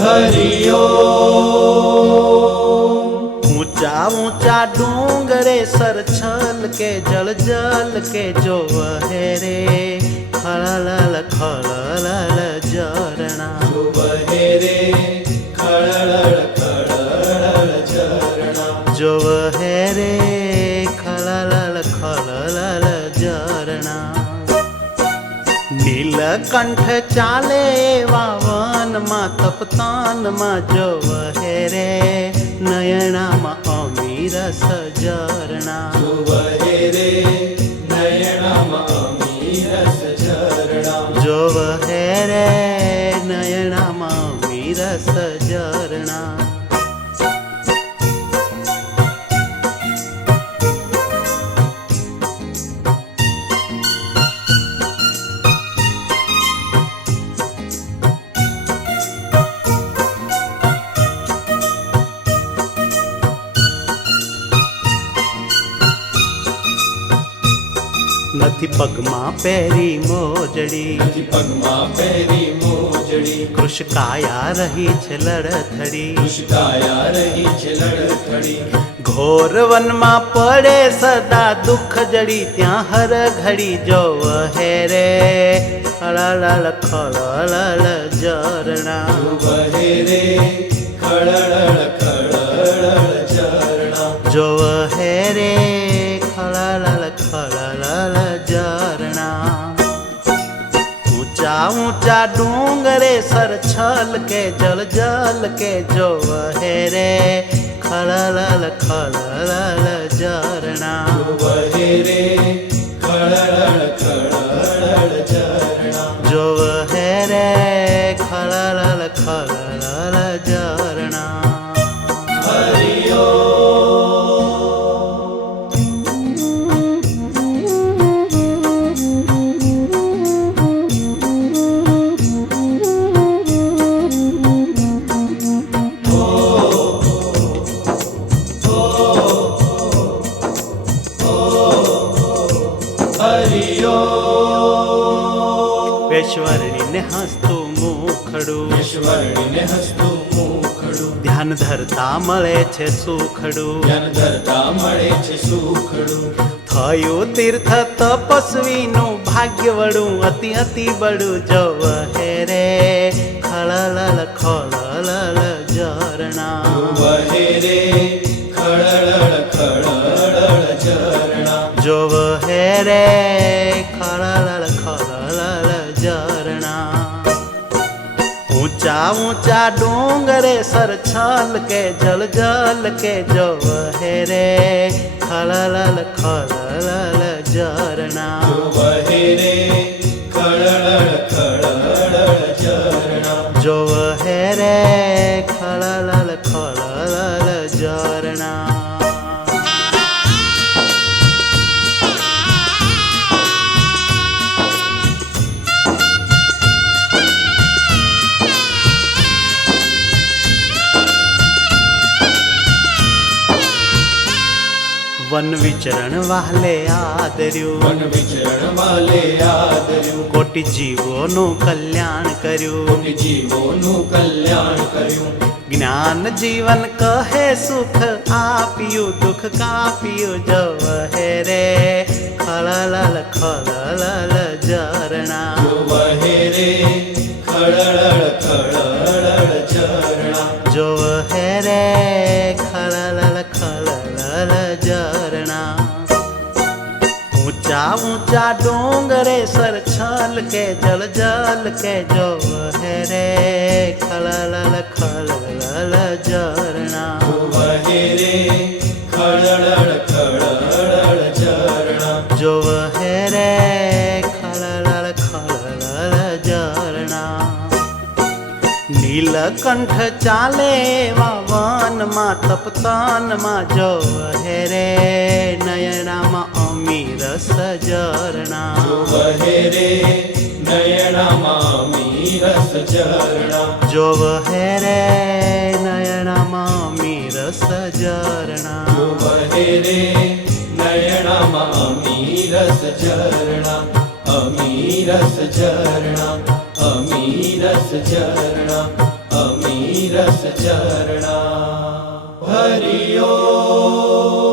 हरि ऊंचा ऊंचा डूंगरे सर छल के जल जल के जो वहे रे खळल खळल झरणा बहे रे खळल खळल झरणा जो वहे रे खळल खळल झरणा नीलकंठ चाले वावन मा तपतान मा जो वहे रे नयना मा अमीरस झरणा बहे रे नयना अमीरस झरणा जो वहे रे नयना मा अमीरस झरणा નથી પગમાં પહેરી મોજડી પગમાં પહેરી મોજડી કૃષ કાયા રહી છે લડથડી દુષ્કાયા રહી છે લડથડી ઘોર વનમાં પડે સદા દુઃખ જડી ત્યાં હર ઘડી જો વહે રે ખળલ ખળલ ઝરણા બહે રે ખળળ ખળળ ઝરણા જો વહે રે ખળલ ખળલ ઝરણા ऊंचा ऊंचा डूंगरे सर छल के जल जल के जो वहे रे खळल खळल झरणा बहे रे खळळ खळळ झरणा जो वहे रे खळल खळल झरणा हरि ईश्वरनी हसतु मुखड़ू ईश्वरनी हसतु मुखड़ू ध्यान धरता मळे छे सुखड़ू ધ્યાન ધરતા મળે છે સુખડું થયું તીર્થ તપસ્વીનું ભાગ્યવડું અતિ અતિ બડું જો વહે રે ખળલ ખળલ ઝરણા બહે રે ખળળ ખળળ ઝરણા જો વહે રે ખળલ ખળલ ઝરણા ऊंचा ऊंचा डूंगरे सर छल के जल जल के जो वहे रे खळल खळल झरणा બહે રે ખળળ ખળળ ઝરણા जो वहे रे खळल खळल झरणा वन विचरण वाले आदर्यु વન વિચરણ વાલે આદર્યું कोटि जीवोનું कल्याण कर्યું કોટી જીવોનું કલ્યાણ કર્યું ज्ञान जीवन कहे सुख आपियु दुख कापियु जो वहे रे खळल खळल झरणा બહે રે ખળળ ખળળ ઝરણા जो वहे रे खळल खळल झरणा ऊंचा ऊंचा डूंगरे सर छल के जल जल के जो वहे रे खळल खळल झरणा બહે રે ખળળ ખળળ ઝરણા जो वहे रे खळल खळल झरणा नीलकंठ चाले वावन मा तपतान मा जो वहे रे नयना मा अमीरस झरणा બહે રે નયના મીરસ ઝરણા जो वहे रे नयना मा अमीरस झरणा બહે રે નયના અમીરસ ઝરણા અમીરસ ઝરણા અમીરસ ઝરણા અમીરસ ઝરણા હરિ ઓમ